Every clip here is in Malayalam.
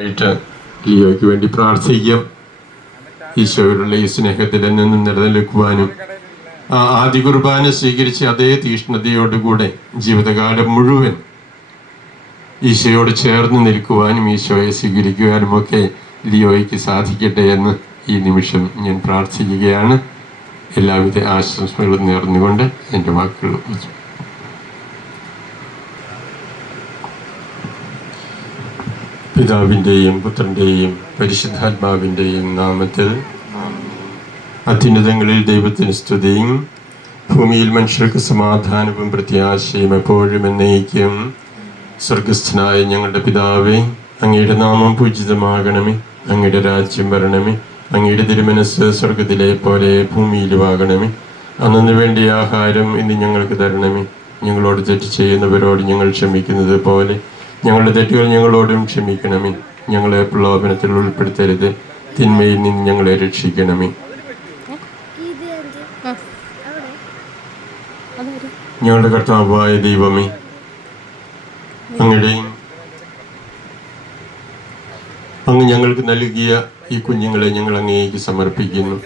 ആയിട്ട് ലിയോയ്ക്ക് വേണ്ടി പ്രാർത്ഥിക്കാം. ഈശോയോടുള്ള ഈ സ്നേഹത്തിൽ നിന്നും നിലനിൽക്കുവാനും ആദ്യ കുർബാന സ്വീകരിച്ച് അതേ തീഷ്ണതയോടുകൂടെ ജീവിതകാലം മുഴുവൻ ഈശോയോട് ചേർന്ന് നിൽക്കുവാനും ഈശോയെ സ്വീകരിക്കുവാനും ഒക്കെ ലിയോയ്ക്ക് സാധിക്കട്ടെ എന്ന് ഈ നിമിഷം ഞാൻ പ്രാർത്ഥിക്കുകയാണ്. എല്ലാവിധ ആശംസകളും നേർന്നുകൊണ്ട് എൻ്റെ വാക്കുകൾ പിതാവിൻ്റെയും പുത്രൻ്റെയും പരിശുദ്ധാത്മാവിൻ്റെയും നാമത്തിൽ അത്യുന്നതങ്ങളിൽ ദൈവത്തിന് സ്തുതിയും ഭൂമിയിൽ മനുഷ്യർക്ക് സമാധാനവും പ്രത്യാശയും എപ്പോഴും എന്നേക്കും. സ്വർഗസ്ഥനായ ഞങ്ങളുടെ പിതാവേ, അങ്ങയുടെ നാമം പൂജിതമാകണമേ, അങ്ങയുടെ രാജ്യം വരണമേ, അങ്ങയുടെ തിരുമനസ് സ്വർഗത്തിലെ പോലെ ഭൂമിയിലുമാകണമേ. അന്നു വേണ്ടിയ ആഹാരം ഇന്ന് ഞങ്ങൾക്ക് തരണമേ. ഞങ്ങളോട് തെറ്റ് ചെയ്യുന്നവരോട് ഞങ്ങൾ ക്ഷമിക്കുന്നത് പോലെ ഞങ്ങളുടെ തെറ്റുകൾ ഞങ്ങളോടും ക്ഷമിക്കണമേ. ഞങ്ങളെ പ്രലോഭനത്തിൽ ഉൾപ്പെടുത്തരുത്, തിന്മയിൽ നിന്ന് ഞങ്ങളെ രക്ഷിക്കണമേ. ഞങ്ങളുടെ കർത്താവായ ദൈവമേ, അങ്ങ് ഞങ്ങൾക്ക് നൽകിയ ഈ കുഞ്ഞുങ്ങളെ ഞങ്ങൾ അങ്ങേക്ക് സമർപ്പിക്കുന്നു.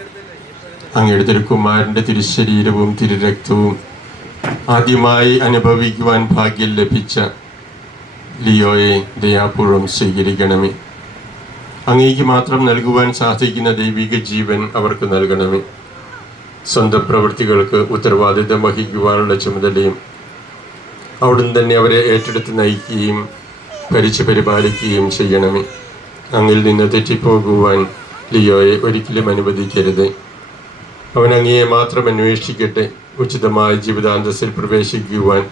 അങ്ങയുടെ തിരുക്കുമാരൻ്റെ തിരുശരീരവും തിരുരക്തവും ആദ്യമായി അനുഭവിക്കുവാൻ ഭാഗ്യം ലഭിച്ച ലിയോയെ ദയാപൂർവം സ്വീകരിക്കണമേ. അങ്ങേക്ക് മാത്രം നൽകുവാൻ സാധിക്കുന്ന ദൈവിക ജീവൻ അവർക്ക് നൽകണമേ. സ്വന്തം പ്രവൃത്തികൾക്ക് ഉത്തരവാദിത്തം വഹിക്കുവാനുള്ള ചുമതലയും അവിടുന്ന് തന്നെ അവരെ ഏറ്റെടുത്ത് നയിക്കുകയും ഭരിച്ച് പരിപാലിക്കുകയും ചെയ്യണമേ. അങ്ങിൽ നിന്ന് തെറ്റിപ്പോകുവാൻ ലിയോയെ ഒരിക്കലും അനുവദിക്കരുത്. അവൻ അങ്ങയെ മാത്രം അന്വേഷിക്കട്ടെ. ഉചിതമായ ജീവിതാന്തസ്സിൽ പ്രവേശിക്കുവാൻ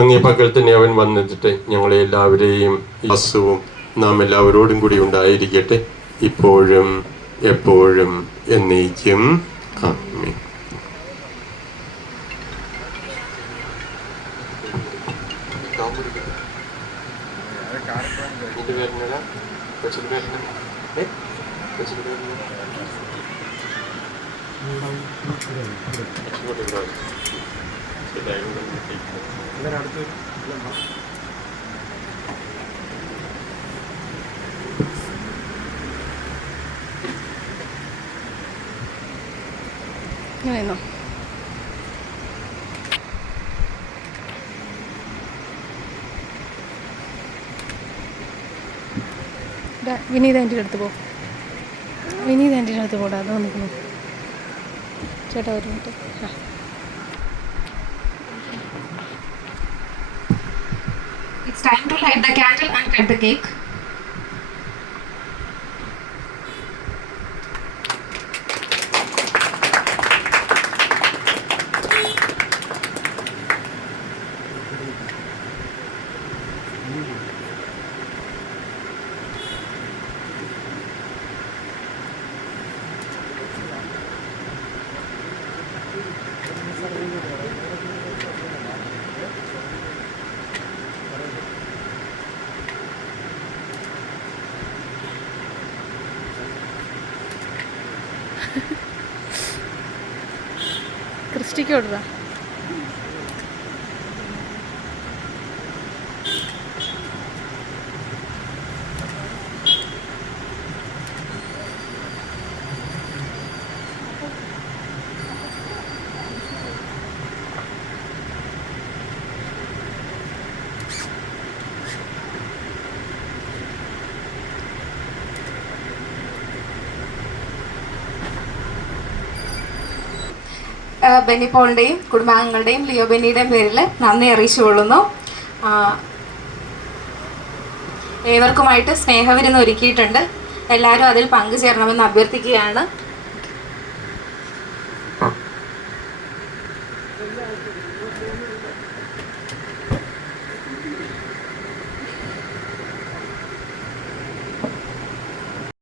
അങ്ങേ പകൽ തന്നെ അവൻ വന്നെത്തിട്ടെ. ഞങ്ങളെ എല്ലാവരെയും വാസവും നാം എല്ലാവരോടും കൂടി ഉണ്ടായിരിക്കട്ടെ, ഇപ്പോഴും എപ്പോഴും എന്നേക്കും. ആമേൻ. വിനീത ആൻറ്റിയുടെ അടുത്ത് പോ. വിനീത ആൻറ്റിയുടെ അടുത്ത് പോടാ. അതോ നിൽക്കുന്നു ചേട്ടാ, ഒരു minute. It's time to light the candle and cut the cake. ക്രിസ്റ്റിക്ക് ഓർഡറാ. ബെന്നി പോളിൻ്റെയും കുടുംബാംഗങ്ങളുടെയും ലിയോ ബെന്നിയുടെയും പേരിൽ നന്ദി അറിയിച്ചുകൊള്ളുന്നു. ഏവർക്കുമായിട്ട് സ്നേഹവിരുന്ന് ഒരുക്കിയിട്ടുണ്ട്. എല്ലാവരും അതിൽ പങ്കുചേരണമെന്ന് അഭ്യർത്ഥിക്കുകയാണ്.